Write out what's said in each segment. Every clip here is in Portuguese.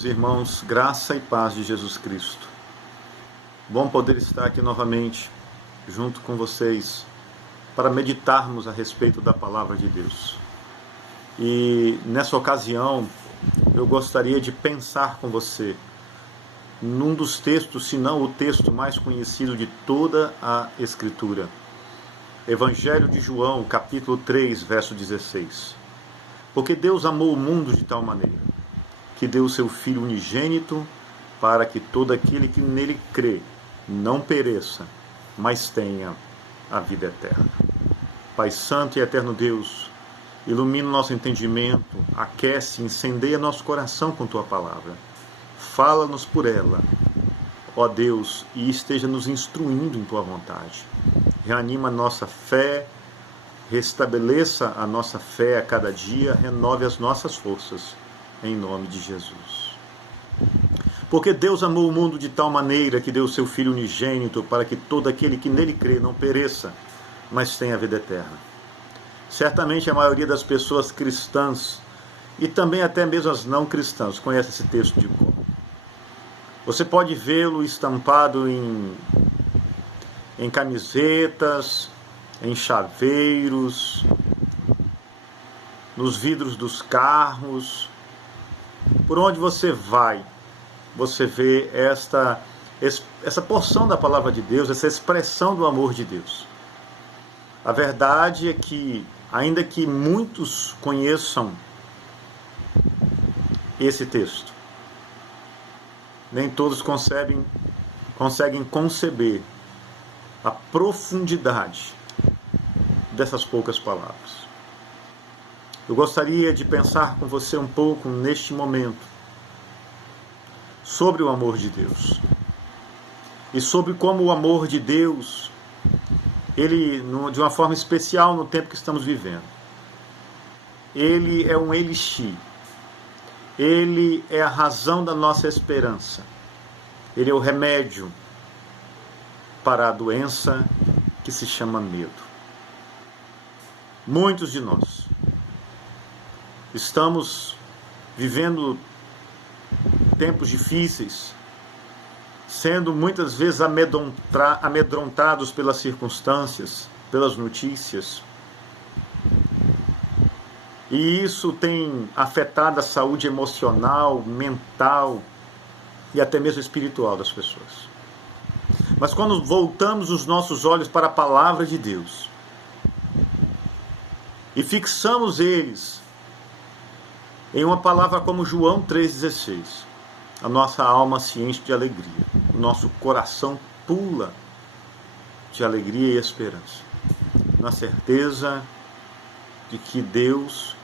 Os irmãos, graça e paz de Jesus Cristo. Bom poder estar aqui novamente, junto com vocês, para meditarmos a respeito da Palavra de Deus. E nessa ocasião, eu gostaria de pensar com você num dos textos, se não o texto mais conhecido de toda a Escritura. Evangelho de João, capítulo 3, verso 16. Porque Deus amou o mundo de tal maneira que deu o seu Filho unigênito para que todo aquele que nele crê não pereça, mas tenha a vida eterna. Pai Santo e Eterno Deus, ilumina o nosso entendimento, aquece, incendeia nosso coração com Tua palavra. Fala-nos por ela, ó Deus, e esteja nos instruindo em Tua vontade. Reanima a nossa fé, restabeleça a nossa fé a cada dia, renove as nossas forças, em nome de Jesus. Porque Deus amou o mundo de tal maneira que deu o seu Filho unigênito para que todo aquele que nele crê não pereça, mas tenha a vida eterna. Certamente a maioria das pessoas cristãs, e também até mesmo as não cristãs, conhece esse texto de cor. Você pode vê-lo estampado em camisetas, em chaveiros, nos vidros dos carros. Por onde você vai, você vê essa porção da palavra de Deus, essa expressão do amor de Deus. A verdade é que, ainda que muitos conheçam esse texto, nem todos conseguem conceber a profundidade dessas poucas palavras. Eu gostaria de pensar com você um pouco neste momento sobre o amor de Deus e sobre como o amor de Deus, ele, de uma forma especial no tempo que estamos vivendo, ele é um elixir, ele é a razão da nossa esperança, ele é o remédio para a doença que se chama medo. Muitos de nós estamos vivendo tempos difíceis, sendo muitas vezes amedrontados pelas circunstâncias, pelas notícias. E isso tem afetado a saúde emocional, mental e até mesmo espiritual das pessoas. Mas quando voltamos os nossos olhos para a palavra de Deus e fixamos eles em uma palavra como João 3,16, a nossa alma se enche de alegria, o nosso coração pula de alegria e esperança, na certeza de que Deus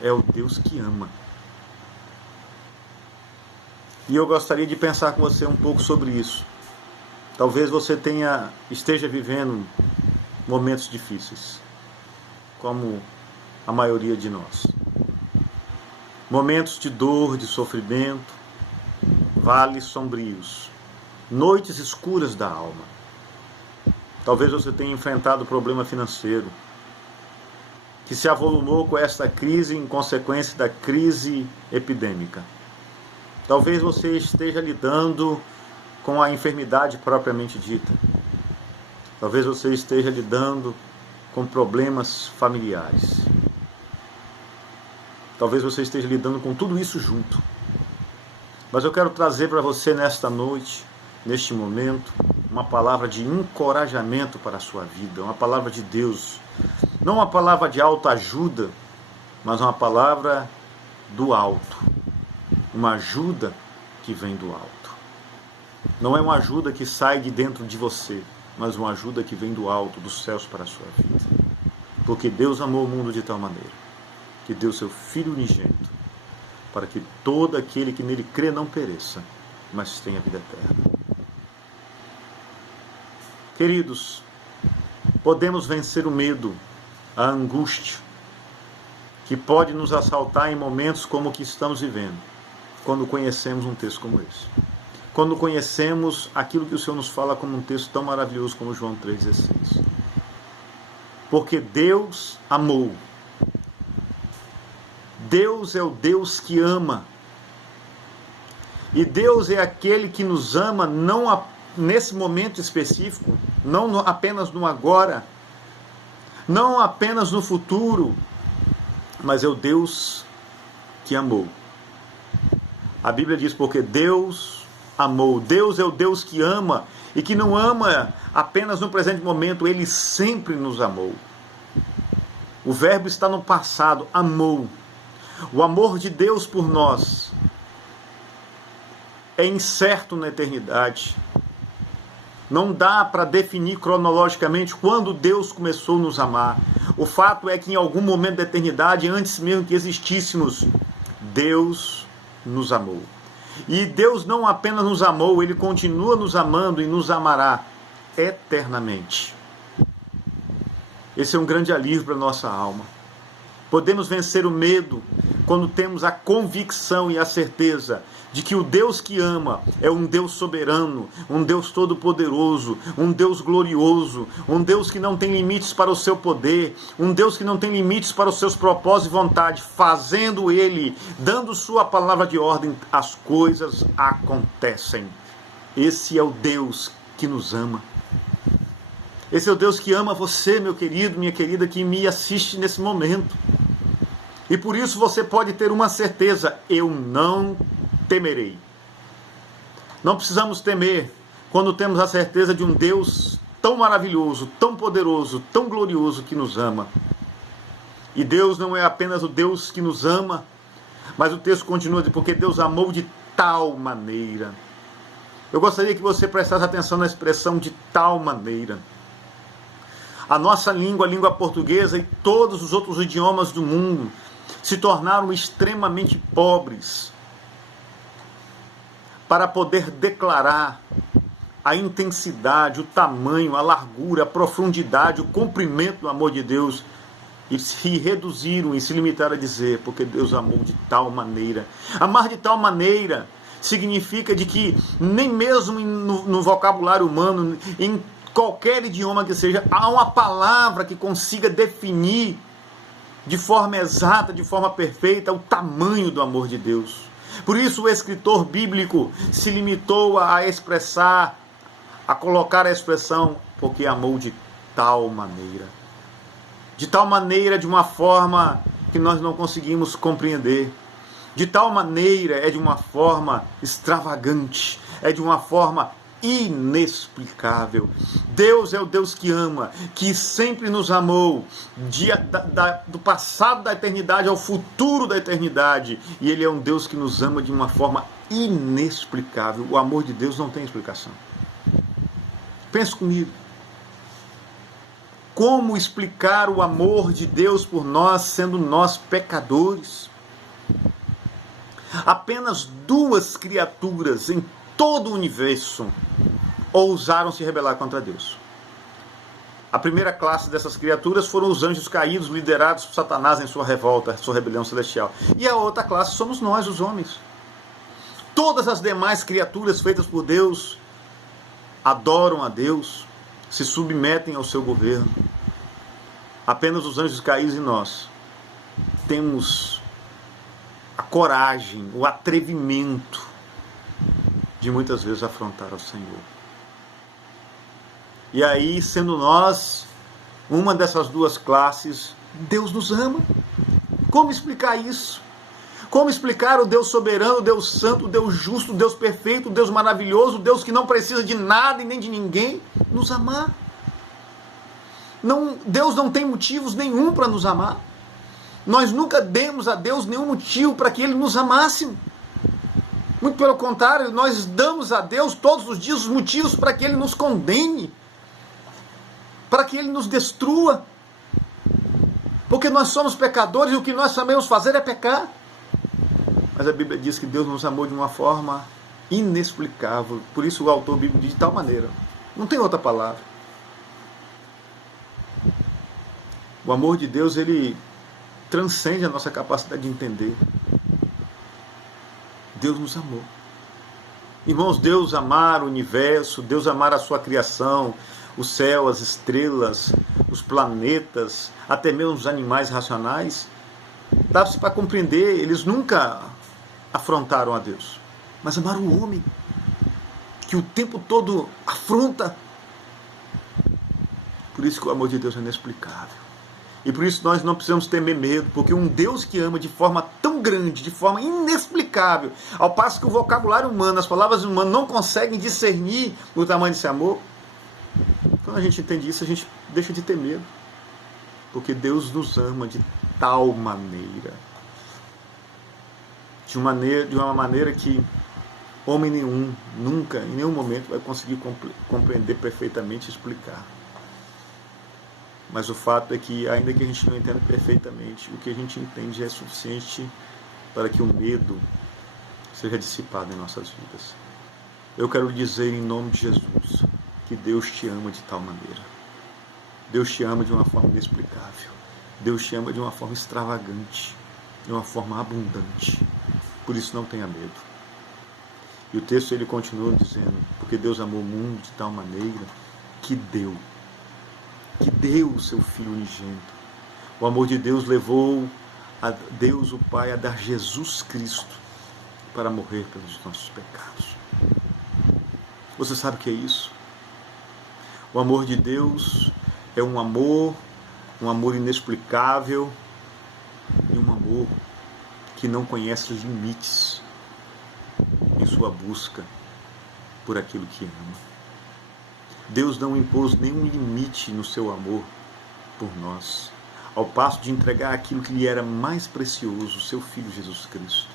é o Deus que ama. E eu gostaria de pensar com você um pouco sobre isso. Talvez você esteja vivendo momentos difíceis, como a maioria de nós. Momentos de dor, de sofrimento, vales sombrios, noites escuras da alma. Talvez você tenha enfrentado problema financeiro, que se avolumou com esta crise em consequência da crise epidêmica. Talvez você esteja lidando com a enfermidade propriamente dita. Talvez você esteja lidando com problemas familiares. Talvez você esteja lidando com tudo isso junto. Mas eu quero trazer para você nesta noite, neste momento, uma palavra de encorajamento para a sua vida, uma palavra de Deus. Não uma palavra de autoajuda, mas uma palavra do alto. Uma ajuda que vem do alto. Não é uma ajuda que sai de dentro de você, mas uma ajuda que vem do alto, dos céus para a sua vida. Porque Deus amou o mundo de tal maneira que deu seu Filho unigênito, para que todo aquele que nele crê não pereça, mas tenha vida eterna. Queridos, podemos vencer o medo, a angústia, que pode nos assaltar em momentos como o que estamos vivendo, quando conhecemos um texto como esse. Quando conhecemos aquilo que o Senhor nos fala como um texto tão maravilhoso como João 3,16. Porque Deus amou. Deus é o Deus que ama. E Deus é aquele que nos ama não nesse momento específico, não apenas no agora, não apenas no futuro, mas é o Deus que amou. A Bíblia diz, porque Deus amou. Deus é o Deus que ama e que não ama apenas no presente momento, Ele sempre nos amou. O verbo está no passado, amou. O amor de Deus por nós é incerto na eternidade. Não dá para definir cronologicamente quando Deus começou a nos amar. O fato é que em algum momento da eternidade, antes mesmo que existíssemos, Deus nos amou. E Deus não apenas nos amou, Ele continua nos amando e nos amará eternamente. Esse é um grande alívio para a nossa alma. Podemos vencer o medo quando temos a convicção e a certeza de que o Deus que ama é um Deus soberano, um Deus todo-poderoso, um Deus glorioso, um Deus que não tem limites para o seu poder, um Deus que não tem limites para os seus propósitos e vontade, fazendo Ele, dando sua palavra de ordem, as coisas acontecem. Esse é o Deus que nos ama. Esse é o Deus que ama você, meu querido, minha querida, que me assiste nesse momento. E por isso você pode ter uma certeza: eu não temerei. Não precisamos temer quando temos a certeza de um Deus tão maravilhoso, tão poderoso, tão glorioso que nos ama. E Deus não é apenas o Deus que nos ama, mas o texto continua dizendo, porque Deus amou de tal maneira. Eu gostaria que você prestasse atenção na expressão de tal maneira. A nossa língua, a língua portuguesa e todos os outros idiomas do mundo se tornaram extremamente pobres para poder declarar a intensidade, o tamanho, a largura, a profundidade, o comprimento do amor de Deus, e se reduziram e se limitaram a dizer, porque Deus amou de tal maneira. Amar de tal maneira significa de que nem mesmo no vocabulário humano, em qualquer idioma que seja, há uma palavra que consiga definir de forma exata, de forma perfeita, o tamanho do amor de Deus. Por isso o escritor bíblico se limitou a expressar, a colocar a expressão, porque amou de tal maneira. De tal maneira, de uma forma que nós não conseguimos compreender. De tal maneira, é de uma forma extravagante, é de uma forma inexplicável. Deus é o Deus que ama, que sempre nos amou, do passado da eternidade ao futuro da eternidade, e Ele é um Deus que nos ama de uma forma inexplicável. O amor de Deus não tem explicação. Pense comigo. Como explicar o amor de Deus por nós, sendo nós pecadores? Apenas duas criaturas em todo o universo ousaram se rebelar contra Deus. A primeira classe dessas criaturas foram os anjos caídos, liderados por Satanás em sua revolta, sua rebelião celestial. E a outra classe somos nós, os homens. Todas as demais criaturas feitas por Deus adoram a Deus, se submetem ao seu governo. Apenas os anjos caídos e nós temos a coragem, o atrevimento de muitas vezes afrontar ao Senhor. E aí, sendo nós uma dessas duas classes, Deus nos ama. Como explicar isso? Como explicar o Deus soberano, o Deus santo, o Deus justo, o Deus perfeito, o Deus maravilhoso, o Deus que não precisa de nada e nem de ninguém, nos amar? Não, Deus não tem motivos nenhum para nos amar. Nós nunca demos a Deus nenhum motivo para que Ele nos amasse. Muito pelo contrário, nós damos a Deus todos os dias os motivos para que Ele nos condene, para que Ele nos destrua, porque nós somos pecadores e o que nós sabemos fazer é pecar. Mas a Bíblia diz que Deus nos amou de uma forma inexplicável, por isso o autor bíblico diz de tal maneira, não tem outra palavra. O amor de Deus, ele transcende a nossa capacidade de entender. Deus nos amou. Irmãos, Deus amar o universo, Deus amar a sua criação, o céu, as estrelas, os planetas, até mesmo os animais racionais, dá-se para compreender, eles nunca afrontaram a Deus. mas amar o homem que o tempo todo afronta. Por isso que o amor de Deus é inexplicável. E por isso nós não precisamos temer medo, porque um Deus que ama de forma tão grande, de forma inexplicável, ao passo que o vocabulário humano, as palavras humanas não conseguem discernir o tamanho desse amor, quando a gente entende isso, a gente deixa de ter medo. Porque Deus nos ama de tal maneira, de uma maneira que homem nenhum, nunca, em nenhum momento, vai conseguir compreender perfeitamente e explicar. Mas o fato é que, ainda que a gente não entenda perfeitamente, o que a gente entende é suficiente para que o medo seja dissipado em nossas vidas. Eu quero dizer em nome de Jesus que Deus te ama de tal maneira. Deus te ama de uma forma inexplicável. Deus te ama de uma forma extravagante, de uma forma abundante. Por isso não tenha medo. E o texto ele continua dizendo, porque Deus amou o mundo de tal maneira que deu o seu Filho unigênito. O amor de Deus levou a Deus o Pai a dar Jesus Cristo para morrer pelos nossos pecados. Você sabe o que é isso? O amor de Deus é um amor inexplicável e um amor que não conhece limites em sua busca por aquilo que ama. Deus não impôs nenhum limite no seu amor por nós, ao passo de entregar aquilo que lhe era mais precioso, seu Filho Jesus Cristo.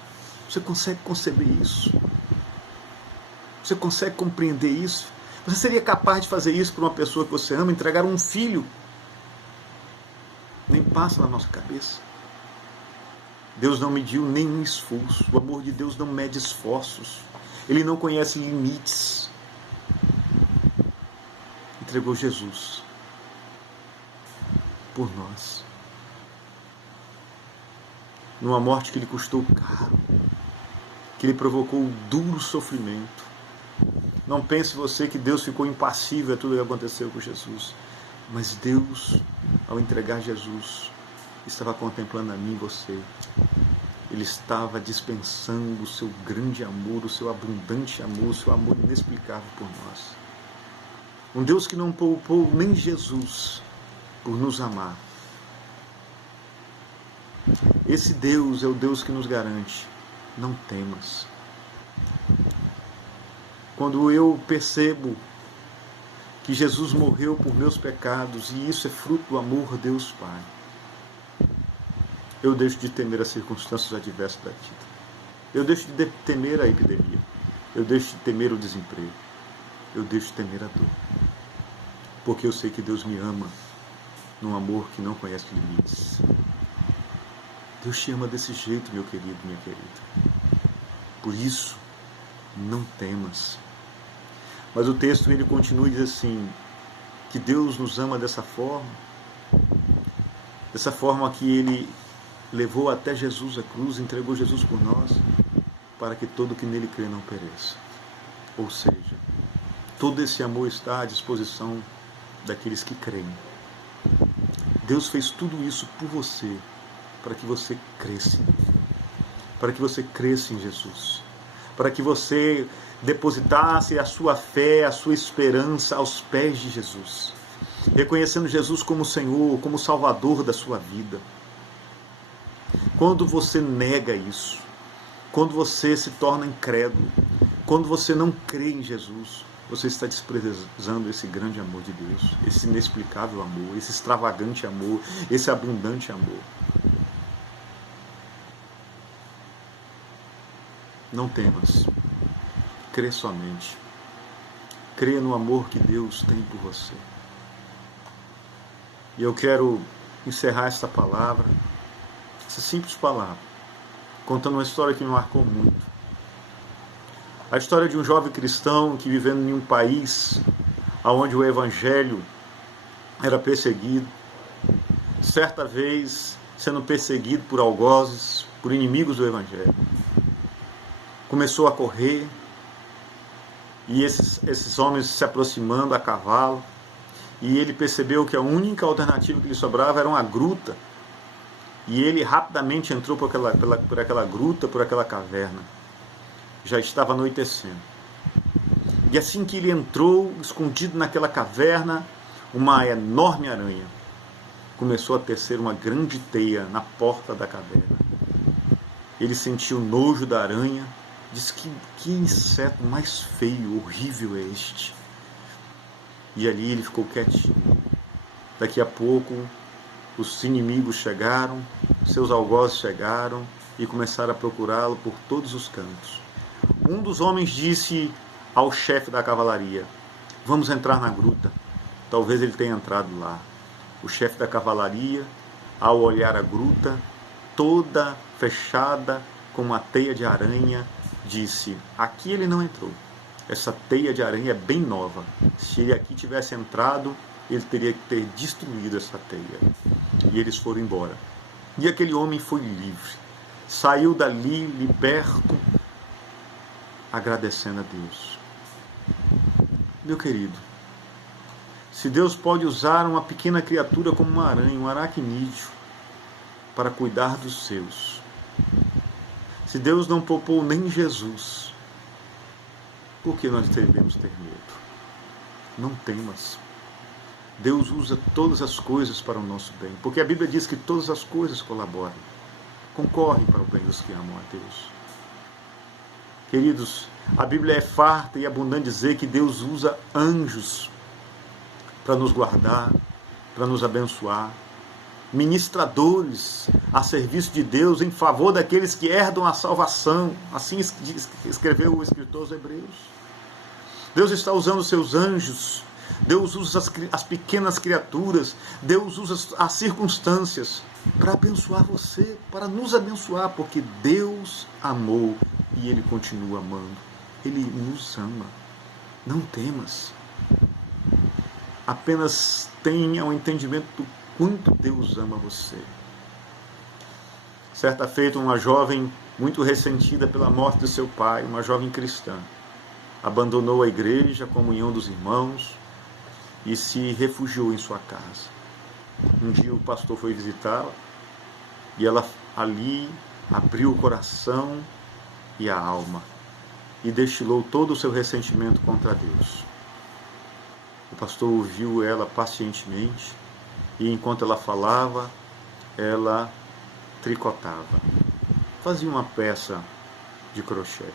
Você consegue conceber isso? Você consegue compreender isso? Você seria capaz de fazer isso para uma pessoa que você ama, entregar um filho? Nem passa na nossa cabeça. Deus não mediu nenhum esforço. O amor de Deus não mede esforços. Ele não conhece limites. Entregou Jesus por nós. Numa morte que lhe custou caro, que lhe provocou um duro sofrimento. Não pense você que Deus ficou impassível a tudo o que aconteceu com Jesus. Mas Deus, ao entregar Jesus, estava contemplando a mim e você. Ele estava dispensando o seu grande amor, o seu abundante amor, o seu amor inexplicável por nós. Um Deus que não poupou nem Jesus por nos amar. Esse Deus é o Deus que nos garante: não temas. Quando eu percebo que Jesus morreu por meus pecados, e isso é fruto do amor de Deus Pai, eu deixo de temer as circunstâncias adversas da vida. Eu deixo de temer a epidemia. Eu deixo de temer o desemprego. Eu deixo de temer a dor. Porque eu sei que Deus me ama num amor que não conhece limites. Deus te ama desse jeito, meu querido, minha querida. Por isso, não temas. Mas o texto ele continua e diz assim, que Deus nos ama dessa forma que Ele levou até Jesus a cruz, entregou Jesus por nós, para que todo que nele crê não pereça. Ou seja, todo esse amor está à disposição daqueles que creem. Deus fez tudo isso por você, para que você cresça, para que você cresça em Jesus, para que você depositasse a sua fé, a sua esperança aos pés de Jesus, reconhecendo Jesus como Senhor, como Salvador da sua vida. Quando você nega isso, quando você se torna incrédulo, quando você não crê em Jesus, você está desprezando esse grande amor de Deus, esse inexplicável amor, esse extravagante amor, esse abundante amor. Não temas, crê somente, crê no amor que Deus tem por você. E eu quero encerrar essa palavra, essa simples palavra, contando uma história que me marcou muito. A história de um jovem cristão que vivendo em um país onde o evangelho era perseguido, certa vez sendo perseguido por algozes, por inimigos do evangelho, começou a correr, e esses homens se aproximando a cavalo, e ele percebeu que a única alternativa que lhe sobrava era uma gruta, e ele rapidamente entrou por aquela gruta, por aquela caverna. Já estava anoitecendo. E assim que ele entrou, escondido naquela caverna, uma enorme aranha começou a tecer uma grande teia na porta da caverna. Ele sentiu o nojo da aranha, disse que inseto mais feio, horrível é este. E ali ele ficou quietinho. Daqui a pouco, os inimigos chegaram, seus algozes chegaram e começaram a procurá-lo por todos os cantos. Um dos homens disse ao chefe da cavalaria: vamos entrar na gruta. Talvez ele tenha entrado lá. O chefe da cavalaria, ao olhar a gruta, toda fechada com uma teia de aranha, disse: aqui ele não entrou. Essa teia de aranha é bem nova. Se ele aqui tivesse entrado, ele teria que ter destruído essa teia. E eles foram embora. E aquele homem foi livre. Saiu dali liberto, agradecendo a Deus. Meu querido, se Deus pode usar uma pequena criatura como uma aranha, um aracnídeo, para cuidar dos seus, se Deus não poupou nem Jesus, por que nós devemos ter medo? Não temas. Deus usa todas as coisas para o nosso bem, porque a Bíblia diz que todas as coisas colaboram, concorrem para o bem dos que amam a Deus. Queridos, a Bíblia é farta e abundante dizer que Deus usa anjos para nos guardar, para nos abençoar, ministradores a serviço de Deus em favor daqueles que herdam a salvação. Assim escreveu o escritor aos Hebreus. Deus está usando os seus anjos, Deus usa as pequenas criaturas, Deus usa as circunstâncias para abençoar você, para nos abençoar, porque Deus amou e Ele continua amando. Ele nos ama. Não temas. Apenas tenha um entendimento do quanto Deus ama você. Certa feita, uma jovem muito ressentida pela morte de seu pai, uma jovem cristã, abandonou a igreja, a comunhão dos irmãos e se refugiou em sua casa. Um dia o pastor foi visitá-la e ela ali abriu o coração e a alma e destilou todo o seu ressentimento contra Deus. O pastor ouviu ela pacientemente e enquanto ela falava, ela tricotava, fazia uma peça de crochê.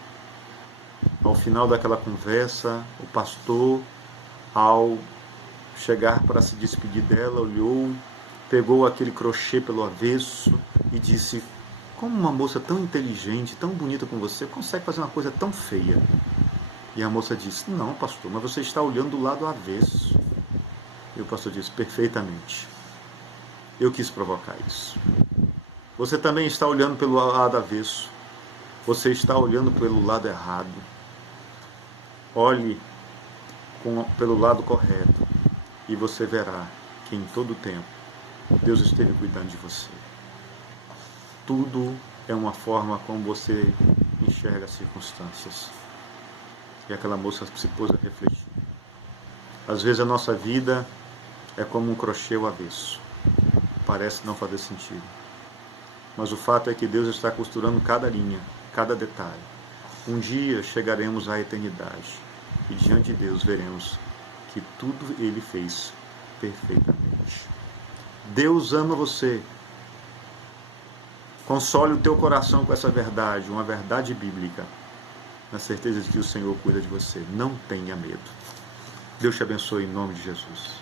Ao final daquela conversa, o pastor, ao chegar para se despedir dela, olhou, pegou aquele crochê pelo avesso e disse: como uma moça tão inteligente, tão bonita como você, consegue fazer uma coisa tão feia? E a moça disse: não, pastor, mas você está olhando do lado avesso. E o pastor disse: perfeitamente. Eu quis provocar isso. Você também está olhando pelo lado avesso. Você está olhando pelo lado errado. Olhe pelo lado correto e você verá que em todo o tempo Deus esteve cuidando de você. Tudo é uma forma como você enxerga as circunstâncias. E aquela moça se pôs a refletir. Às vezes a nossa vida é como um crochê ao avesso. Parece não fazer sentido. Mas o fato é que Deus está costurando cada linha, cada detalhe. Um dia chegaremos à eternidade e diante de Deus veremos que tudo Ele fez perfeitamente. Deus ama você. Console o teu coração com essa verdade, uma verdade bíblica, na certeza de que o Senhor cuida de você. Não tenha medo. Deus te abençoe em nome de Jesus.